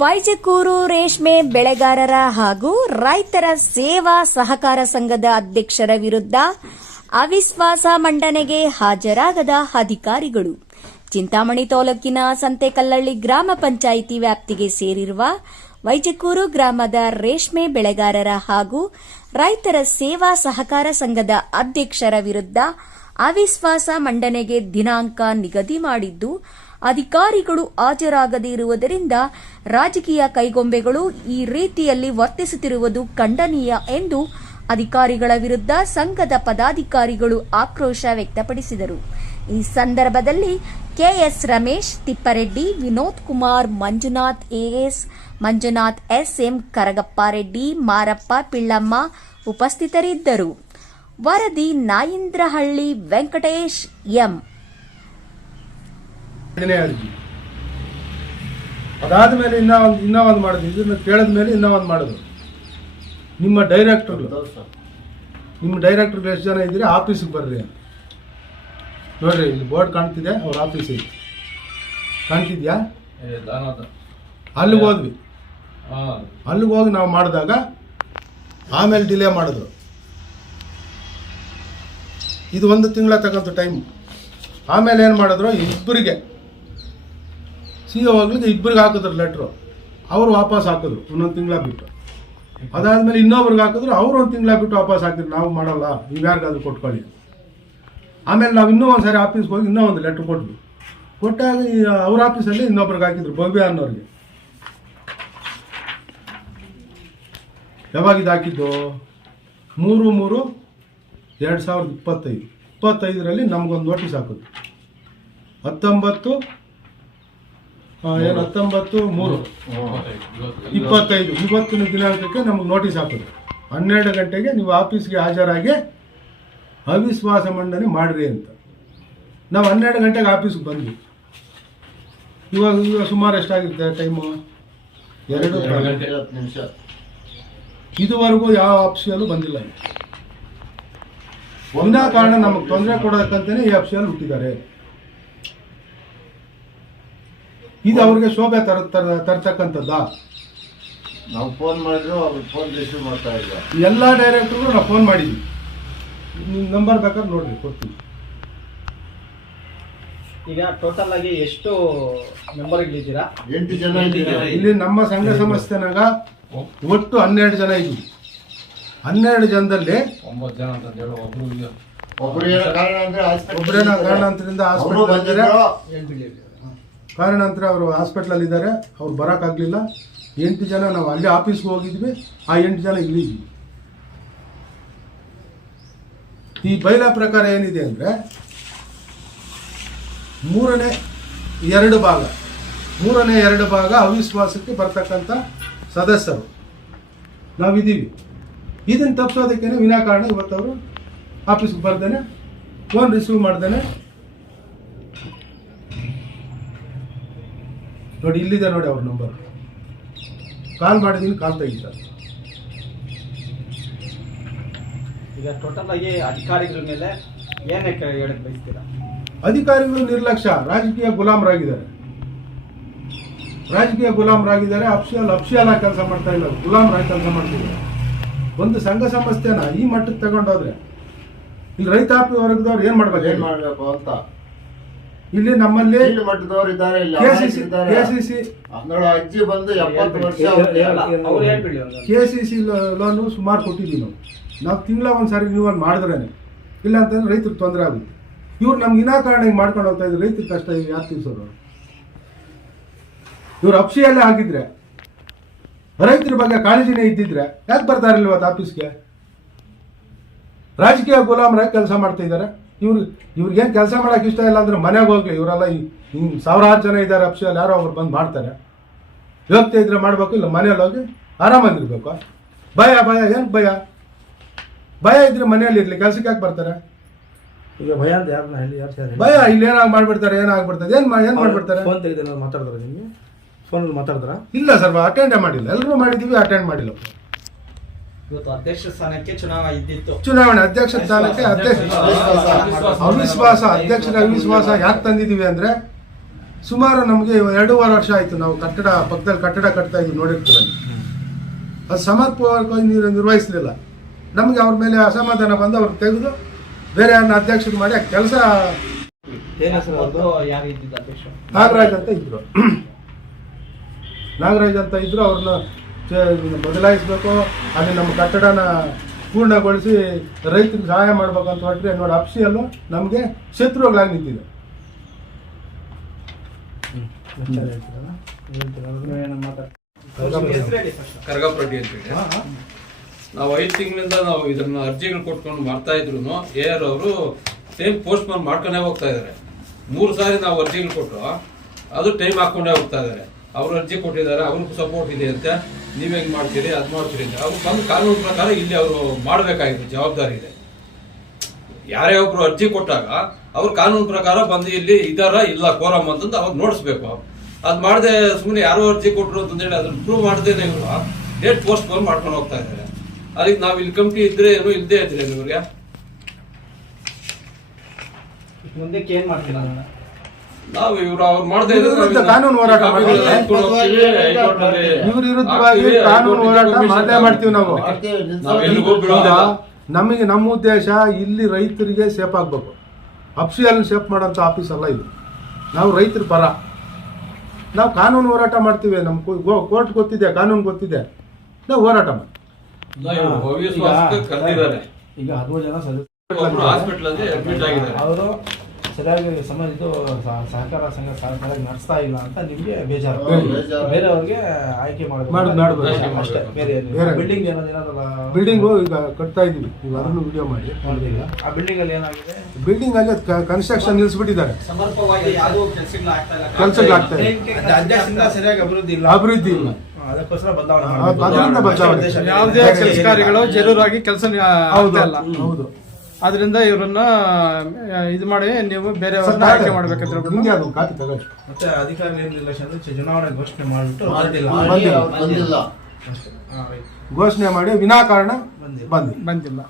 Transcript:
ವೈಜಕೂರು ರೇಷ್ಮೆ ಬೆಳೆಗಾರರ ಹಾಗೂ ರೈತರ ಸೇವಾ ಸಹಕಾರ ಸಂಘದ ಅಧ್ಯಕ್ಷರ ವಿರುದ್ಧ ಅವಿಶ್ವಾಸ ಮಂಡನೆಗೆ ಹಾಜರಾಗದ ಅಧಿಕಾರಿಗಳು. ಚಿಂತಾಮಣಿ ತಾಲೂಕಿನ ಸಂತೆಕಲ್ಲಳ್ಳಿ ಗ್ರಾಮ ಪಂಚಾಯಿತಿ ವ್ಯಾಪ್ತಿಗೆ ಸೇರಿರುವ ವೈಜಕೂರು ಗ್ರಾಮದ ರೇಷ್ಮೆ ಬೆಳೆಗಾರರ ಹಾಗೂ ರೈತರ ಸೇವಾ ಸಹಕಾರ ಸಂಘದ ಅಧ್ಯಕ್ಷರ ವಿರುದ್ಧ ಅವಿಶ್ವಾಸ ಮಂಡನೆಗೆ ದಿನಾಂಕ ನಿಗದಿ ಮಾಡಿದ್ದು, ಅಧಿಕಾರಿಗಳು ಹಾಜರಾಗದೇ ಇರುವುದರಿಂದ ರಾಜಕೀಯ ಕೈಗೊಂಬೆಗಳು ಈ ರೀತಿಯಲ್ಲಿ ವರ್ತಿಸುತ್ತಿರುವುದು ಖಂಡನೀಯ ಎಂದು ಅಧಿಕಾರಿಗಳ ವಿರುದ್ಧ ಸಂಘದ ಪದಾಧಿಕಾರಿಗಳು ಆಕ್ರೋಶ ವ್ಯಕ್ತಪಡಿಸಿದರು. ಈ ಸಂದರ್ಭದಲ್ಲಿ KS Ramesh, Tippareddy, Vinod Kumar, Manjunath AS, Manjunath SM, Karagappareddy, Marappa, Pillamma ಉಪಸ್ಥಿತರಿದ್ದರು. ವರದಿ ನಾಯಿಂದ್ರಹಳ್ಳಿ ವೆಂಕಟೇಶ್ ಎಂ. ಅದಾದ ಮೇಲೆ ಇನ್ನೂ ಒಂದು ಮಾಡಿದ್ವಿ. ಇದನ್ನು ಕೇಳಿದ ಮೇಲೆ ಇನ್ನೂ ಒಂದು ಮಾಡಿದ್ರು. ನಿಮ್ಮ ಡೈರೆಕ್ಟರ್ಗಳು ಎಷ್ಟು ಜನ ಇದ್ದೀರಿ, ಆಫೀಸಿಗೆ ಬರ್ರಿ ಅಂತ. ನೋಡ್ರಿ, ಇಲ್ಲಿ ಬೋರ್ಡ್ ಕಾಣ್ತಿದೆ, ಅವ್ರ ಆಫೀಸ್ ಐತಿ, ಕಾಣ್ತಿದ್ಯಾ? ಅಲ್ಲಿಗೆ ಹೋದ್ವಿ. ಅಲ್ಲಿಗೆ ಹೋಗಿ ನಾವು ಮಾಡಿದಾಗ ಆಮೇಲೆ ಡಿಲೇ ಮಾಡಿದ್ರು. ಇದು 1 ತಿಂಗಳ ತಗೊಂತ ಟೈಮ್. ಆಮೇಲೆ ಏನು ಮಾಡಿದ್ರು, ಇಬ್ಬರಿಗೆ ಸಿಒಗಳಿಗೆ ಇಬ್ಬರಿಗೆ ಹಾಕಿದ್ರು ಲೆಟ್ರು. ಅವರು ವಾಪಸ್ ಹಾಕಿದ್ರು 1 ತಿಂಗಳ ಬಿಟ್ಟು. ಅದಾದಮೇಲೆ ಇನ್ನೊಬ್ರಿಗೆ ಹಾಕಿದ್ರು, ಅವರು 1 ತಿಂಗಳ ಬಿಟ್ಟು ವಾಪಸ್ ಹಾಕಿದ್ರು. ನಾವು ಮಾಡಲ್ಲ, ನೀವು ಯಾರಿಗಾದ್ರೂ ಕೊಟ್ಕೊಳ್ಳಿ. ಆಮೇಲೆ ನಾವು ಇನ್ನೂ ಒಂದು ಸಾರಿ ಆಫೀಸ್ಗೆ ಹೋಗಿ ಇನ್ನೂ ಒಂದು ಲೆಟ್ರ್ ಕೊಟ್ಟಾಗ ಅವ್ರ ಆಫೀಸಲ್ಲಿ ಇನ್ನೊಬ್ರಿಗೆ ಹಾಕಿದ್ರು, ಭವ್ಯ ಅನ್ನೋರಿಗೆ. ಯಾವಾಗ ಇದು ಹಾಕಿದ್ದು? 3/3/2025. 25ರಲ್ಲಿ ನಮಗೊಂದು ನೋಟಿಸ್ ಹಾಕಿದ್ರು. 19/3/25 ಇವತ್ತಿನ ದಿನಾಂಕಕ್ಕೆ ನಮಗೆ ನೋಟಿಸ್ ಹಾಕಿದ್ರು. 12 ಗಂಟೆಗೆ ನೀವು ಆಫೀಸ್ಗೆ ಹಾಜರಾಗಿ ಅವಿಶ್ವಾಸ ಮಂಡನೆ ಮಾಡಿರಿ ಅಂತ. ನಾವು 12 ಗಂಟೆಗೆ ಆಫೀಸ್ಗೆ ಬಂದ್ವಿ. ಇವಾಗ ಸುಮಾರು ಎಷ್ಟಾಗಿರುತ್ತೆ ಟೈಮು? 2:10. ಇದುವರೆಗೂ ಯಾವ ಆಫೀಸಲ್ಲೂ ಬಂದಿಲ್ಲ. ಒಂದೇ ಕಾರಣ, ನಮಗೆ ತೊಂದರೆ ಕೊಡೋದಕ್ಕಂತಾನೆ ಈ ಆಫೀಸಲ್ಲಿ ಹುಟ್ಟಿದ್ದಾರೆ. ಇದು ಅವ್ರಿಗೆ ಶೋಭೆ ತರ್ತಕ್ಕಂಥದ್ದ? ನಾವು ಫೋನ್ ಮಾಡಿದ್ರು, ಅವ್ರಿಗೆ ಫೋನ್ ರಿಸೀವ್ ಮಾಡ್ತಾ ಇಲ್ಲ. ಎಲ್ಲ ಡೈರೆಕ್ಟರ್ಗಳು ನಾವು ಫೋನ್ ಮಾಡಿದ್ವಿ. ನಿಮ್ಮ ನಂಬರ್ ಬೇಕಾದ್ರೆ ನೋಡ್ರಿ, ಕೊಡ್ತೀವಿ. ಈಗ ಟೋಟಲ್ ಆಗಿ ಎಷ್ಟು ಮೆಂಬರ್ಗಳಿದ್ದೀರಾ? 8 ಜನ ಇದ್ದೀರಾ. ಇಲ್ಲಿ ನಮ್ಮ ಸಂಘ ಸಂಸ್ಥೆನಾಗ ಒಟ್ಟು 12 ಜನ ಇದ್ದೀವಿ. 12 ಜನದಲ್ಲಿ 9 ಜನ ಅಂತ ಹೇಳಿ ಒಬ್ಬರೇನೋ ಕಾರಣಾಂತರದಿಂದ ಹಾಸ್ಪಿಟಲ್ ಬಂದಿದ್ದಾರೆ. ಕಾರಣಾಂತರ ಅವರು ಹಾಸ್ಪಿಟ್ಲಲ್ಲಿ ಇದ್ದಾರೆ, ಅವ್ರು ಬರೋಕ್ಕಾಗಲಿಲ್ಲ. 8 ಜನ ನಾವು ಅಲ್ಲಿ ಆಫೀಸ್ಗೆ ಹೋಗಿದ್ವಿ. ಆ 8 ಜನ ಇಲ್ಲಿ ಇದ್ವಿ. ಈ ಬೈಲಾ ಪ್ರಕಾರ ಏನಿದೆ ಅಂದರೆ, 3ನೇ 2 ಭಾಗ ಅವಿಶ್ವಾಸಕ್ಕೆ ಬರ್ತಕ್ಕಂಥ ಸದಸ್ಯರು ನಾವಿದ್ದೀವಿ. ಇದನ್ನು ತಪ್ಪಿಸೋದಕ್ಕೇನೆ ವಿನಾಕಾರಣ ಇವತ್ತವರು ಆಫೀಸ್ಗೆ ಬರ್ದೇನೆ, ಫೋನ್ ರಿಸೀವ್ ಮಾಡ್ದೇನೆ. ನೋಡಿ, ಇಲ್ಲಿದೆ ನೋಡಿ ಅವ್ರ ನಂಬರ್. ಕಾಲ್ ಮಾಡಿದ್ದೀನಿ, ಕಾಲ್ ತೆಗಿತಾರೆ. ಈಗ ಟೋಟಲ್ ಆಗಿ ಅಧಿಕಾರಿಗಳ ಮೇಲೆ ಏನಕ್ಕೆ ಹೇಳಕ್ ಬಯಸ್ತೀರಾ? ಅಧಿಕಾರಿಗಳು ನಿರ್ಲಕ್ಷ್ಯ, ರಾಜಕೀಯ ಗುಲಾಮರಾಗಿದ್ದಾರೆ. ಅಫ್ಷಿಯಲ್ ಆಗಿ ಕೆಲಸ ಮಾಡ್ತಾ ಇಲ್ಲ, ಗುಲಾಮರಾಗಿ ಕೆಲಸ ಮಾಡ್ತಿದ್ದಾರೆ. ಒಂದು ಸಂಘ ಸಂಸ್ಥೆನ ಈ ಮಟ್ಟಕ್ಕೆ ತಗೊಂಡೋದ್ರೆ ಇಲ್ಲಿ ರೈತಾಪಿ ವರ್ಗದವ್ರು ಏನ್ ಮಾಡ್ಬೇಕು ಅಂತ. ಇಲ್ಲಿ ನಮ್ಮಲ್ಲಿ ಮಟ್ಟದವ್ರು ಇದ್ದಾರೆ, ಕೆಸಿಸಿ ಅಜ್ಜಿ ಬಂದು 70 ವರ್ಷ. ಕೆಸಿಸಿ ಲೋನು ಸುಮಾರು ಕೊಟ್ಟಿದ್ದೀವಿ ನಾವು ತಿಂಗಳ ಒಂದ್ಸಾರಿ ನೀವು ಅಲ್ಲಿ ಮಾಡಿದ್ರೇನೆ. ಇಲ್ಲ ಅಂತಂದ್ರೆ ರೈತರಿಗೆ ತೊಂದರೆ ಆಗುತ್ತೆ. ಇವ್ರು ನಮ್ಗೆ ವಿನಾಕಾರಣ ಹಿಂಗೆ ಮಾಡ್ಕೊಂಡು ಹೋಗ್ತಾ ಇದ್ರು. ರೈತರ ಕಷ್ಟ ಯಾರು ತೀರ್ಸೋರು? ಇವ್ರು ಅಫ್ಷಿಯಲ್ಲೇ ಆಗಿದ್ರೆ, ರೈತರ ಬಗ್ಗೆ ಕಾಳಜಿನೇ ಇದ್ದಿದ್ರೆ ಯಾಕೆ ಬರ್ತಾ ಇರಲಿಲ್ಲ ಇವತ್ತು ಆಫೀಸ್ಗೆ? ರಾಜಕೀಯ ಗುಲಾಮರಾಗಿ ಕೆಲಸ ಮಾಡ್ತಾ ಇದ್ದಾರೆ. ಇವ್ರಿಗೇನು ಕೆಲಸ ಮಾಡೋಕೆ ಇಷ್ಟ ಇಲ್ಲ ಅಂದ್ರೆ ಮನೆಗೆ ಹೋಗ್ಲಿ. ಇವರೆಲ್ಲ ಹಿಂಗೆ 1000 ಜನ ಇದ್ದಾರೆ ಅಫ್ಷಿಯಲ್, ಯಾರೋ ಅವ್ರು ಬಂದು ಮಾಡ್ತಾರೆ. ಯೋಗ್ಯತೆ ಇದ್ರೆ ಮಾಡ್ಬೇಕು, ಇಲ್ಲ ಮನೇಲಿ ಹೋಗಿ ಆರಾಮಾಗಿರ್ಬೇಕು. ಭಯ ಏನು ಭಯ ಇದ್ರೆ ಮನೆಯಲ್ಲಿ ಇರಲಿ, ಕೆಲ್ಸಕ್ಕೆ ಯಾಕೆ ಬರ್ತಾರೆ? ಈಗ ಭಯ ಅಂತ ಭಯ ಇಲ್ಲಿ ಏನಾಗಿ ಮಾಡ್ಬಿಡ್ತಾರೆ, ಏನಾಗ್ಬಿಡ್ತದೆ, ಏನು ಮಾಡ್ಬಿಡ್ತಾರೆ? ಫೋನ್ ತೆಗೆದು ಮಾತಾಡಿದ್ರ ನಿಮಗೆ? ಫೋನಲ್ಲಿ ಮಾತಾಡಿದ್ರ? ಇಲ್ಲ ಸರ್, ಅಟೆಂಡೇ ಮಾಡಿಲ್ಲ. ಎಲ್ಲರೂ ಮಾಡಿದ್ದೀವಿ, ಅಟೆಂಡ್ ಮಾಡಿಲ್ಲ. ಇವತ್ತು ಅಧ್ಯಕ್ಷ ಸ್ಥಾನಕ್ಕೆ ಚುನಾವಣೆ ಅಧ್ಯಕ್ಷ ಸ್ಥಾನಕ್ಕೆ ಅಧ್ಯಕ್ಷರ ಅವಿಶ್ವಾಸ ಯಾಕೆ ತಂದಿದ್ದೀವಿ ಅಂದರೆ, ಸುಮಾರು ನಮಗೆ 2.5 ವರ್ಷ ಆಯಿತು ನಾವು ಕಟ್ಟಡ ಪಕ್ಕದಲ್ಲಿ ಕಟ್ಟಡ ಕಟ್ತಾ ಇದ್ವಿ ನೋಡಿರ್ತೀರ. ಅದು ಸಮರ್ಪಕವಾಗಿ ನಿರ್ವಹಿಸಲಿಲ್ಲ. ನಮಗೆ ಅವ್ರ ಮೇಲೆ ಅಸಮಾಧಾನ ಬಂದು ಅವ್ರು ತೆಗೆದು ಬೇರೆ ಯಾರನ್ನ ಅಧ್ಯಕ್ಷರು ಮಾಡಿ ಆ ಕೆಲಸ. ಏನು ಹೆಸರು ಅವ್ರದ್ದು? ಯಾರು ಇದ್ದಿದ್ದ ಅಧ್ಯಕ್ಷರು? ನಾಗರಾಜ್ ಅಂತ ಇದ್ರು. ಅವ್ರನ್ನ ಬದಲಾಯಿಸಬೇಕು, ಅಲ್ಲಿ ನಮ್ಮ ಕಟ್ಟಡನ ಪೂರ್ಣಗೊಳಿಸಿ ರೈತರಿಗೆ ಸಹಾಯ ಮಾಡ್ಬೇಕಂತ ಹೊರಟ್ರೆ ನೋಡಿ ಅಫ್ಸಿಯಲ್ಲು ನಮಗೆ ಶತ್ರುಗಳಾಗಿ ನಿಂತಿದೆ. ಕರಗಪ್ರಡ್ಡಿ ಅಂತೇಳಿ ನಾವು 5 ತಿಂಗಳಿಂದ ನಾವು ಇದನ್ನ ಅರ್ಜಿಗಳು ಕೊಟ್ಕೊಂಡು ಮಾಡ್ತಾ ಇದ್ರು. AR ಅವರು ಟೈಮ್ ಪೋಸ್ಟ್ ಪೋನ್ ಮಾಡ್ಕೊಂಡೇ ಹೋಗ್ತಾ ಇದಾರೆ. 3 ಸಾರಿ ನಾವು ಅರ್ಜಿಗಳು ಕೊಟ್ಟರು, ಅದು ಟೈಮ್ ಹಾಕೊಂಡೇ ಹೋಗ್ತಾ ಇದಾರೆ. ಅವ್ರು ಅರ್ಜಿ ಕೊಟ್ಟಿದ್ದಾರೆ, ಅವ್ರಿಗೂ ಸಪೋರ್ಟ್ ಇದೆ ಅಂತ, ನೀವ್ ಹೆಂಗ್ ಮಾಡ್ತೀರಿ ಅದ್ ಮಾಡ್ತೀರಿ ಅಂತ. ಅವ್ರು ಬಂದು ಕಾನೂನು ಪ್ರಕಾರ ಇಲ್ಲಿ ಅವರು ಮಾಡ್ಬೇಕಾಗಿತ್ತು, ಜವಾಬ್ದಾರಿ ಇದೆ. ಯಾರೇ ಒಬ್ರು ಅರ್ಜಿ ಕೊಟ್ಟಾಗ ಅವ್ರು ಕಾನೂನು ಪ್ರಕಾರ ಬಂದು ಇಲ್ಲಿ ಇದಾರ ಇಲ್ಲ ಕೋರಮ್ ಅಂತಂದು ಅವ್ರು ನೋಡಿಸ್ಬೇಕು. ಅದ್ ಮಾಡದೆ ಸುಮ್ಮನೆ ಯಾರೋ ಅರ್ಜಿ ಕೊಟ್ಟರು ಅಂತಂದೇಳಿ ಅದನ್ನ ಪ್ರೂವ್ ಮಾಡದೇನೆ ಇವರು ಡೇಟ್ ಪೋಸ್ಟ್ ಪೋನ್ ಮಾಡ್ಕೊಂಡು ಹೋಗ್ತಾ ಇದ್ದಾರೆ. ಅದಕ್ಕೆ ನಾವ್ ಇಲ್ಲಿ ಕಮಿಟಿ ಇದ್ರೆ ಏನು ಇಲ್ಲದೆ ಇದ್ರೆ ಇವ್ರಿಗೆ ಮುಂದಕ್ಕೆ ಏನ್ ಮಾಡ್ತೀರಾ? ನಾವು ಇವ್ರು ಅವ್ರು ಮಾಡದೇ ವಿರುದ್ಧ ಕಾನೂನು ಹೋರಾಟ ಇವ್ರ ವಿರುದ್ಧವಾಗಿ ಕಾನೂನು ಹೋರಾಟ ಮಾಡಲೇ ಮಾಡ್ತೀವಿ ನಾವು. ನಮಗೆ ನಮ್ಮ ಉದ್ದೇಶ ಇಲ್ಲಿ ರೈತರಿಗೆ ಸೇಫ್ ಆಗ್ಬೇಕು. ಅಫ್ಸಿಯಲ್ ಸೇಫ್ ಮಾಡೋಂಥ ಆಫೀಸ್ ಅಲ್ಲ ಇದು. ನಾವು ರೈತರ ಪರ, ನಾವು ಕಾನೂನು ಹೋರಾಟ ಮಾಡ್ತೀವಿ. ನಮ್ಮ ಕೋರ್ಟ್ ಗೊತ್ತಿದೆ, ಕಾನೂನು ಗೊತ್ತಿದೆ, ನಾವು ಹೋರಾಟ ಮಾಡ್ತೀವಿ. ಕರೆದಿದ್ದಾರೆ. ಈಗ 13 ಜನ ಹಾಸ್ಪಿಟಲ್ ಅಲ್ಲಿ ಅಡ್ಮಿಟ್ ಆಗಿದ್ದಾರೆ. ಅವರು ಸರಿಯಾಗಿ ಸಹಕಾರ ಸಂಘ ಸರಿಯಾಗಿ ನಡೆಸ್ತಾ ಇಲ್ಲ ಅಂತ ನಿಮ್ಗೆ ಬೇಜಾರು. ಬೇರೆಯವ್ರಿಗೆ ಆಯ್ಕೆ ಮಾಡ್ಬೇಕು ಅಷ್ಟೇ. ಬೇರೆ ಬಿಲ್ಡಿಂಗ್ ಏನಾದಿಲ್ಲ, ಬಿಲ್ಡಿಂಗು ಈಗ ಕಟ್ತಾ ಇದೀವಿ, ಈಗ ಅದನ್ನು ವಿಡಿಯೋ ಮಾಡಿ. ಆ ಬಿಲ್ಡಿಂಗ್ ಅಲ್ಲಿ ಏನಾಗಿದೆ? ಬಿಲ್ಡಿಂಗ್ ಅಲ್ಲಿ ಕನ್ಸ್ಟ್ರಕ್ಷನ್ ನಿಲ್ಲಿಸ್ಬಿಟ್ಟಿದ್ದಾರೆ, ಸಮರ್ಪಕವಾಗಿ ಯಾವುದೋ ಕೆಲಸಗಳು ಆಗ್ತಾ ಇಲ್ಲ. ಕೆಲಸಗಳಾಗ್ತಾ ಇದೆ, ಅಧ್ಯಕ್ಷರಿಂದ ಸರಿಯಾಗಿ ಅಭಿವೃದ್ಧಿ ಇಲ್ಲ. ಅದಕ್ಕೋಸ್ಕರ ಅದರಿಂದ ಬದಲಾವಣೆ. ಯಾವುದೇ ಕೆಲಸ ಕಾರ್ಯಗಳು ಜರೂರಾಗಿ ಕೆಲಸ ಹೌದು. ಅದರಿಂದ ಇವರನ್ನ ಇದು ಮಾಡಿ ನೀವು ಬೇರೆಯವ್ರನ್ನ ಆಯ್ಕೆ ಮಾಡ್ಬೇಕಂತ ನಿಮ್ಗೆ ಅದು ಕಾಪಿ ತಗೊಳ್ಳಿ. ಮತ್ತೆ ಅಧಿಕಾರಿ ನಿರ್ಲಕ್ಷ್ಯ ಚುನಾವಣೆ ಘೋಷಣೆ ಮಾಡಿಬಿಟ್ಟು ಬಂದಿಲ್ಲ. ಘೋಷಣೆ ಮಾಡಿ ವಿನಾಕಾರಣ ಬಂದಿಲ್ಲ. ಬಂದಿಲ್ಲ.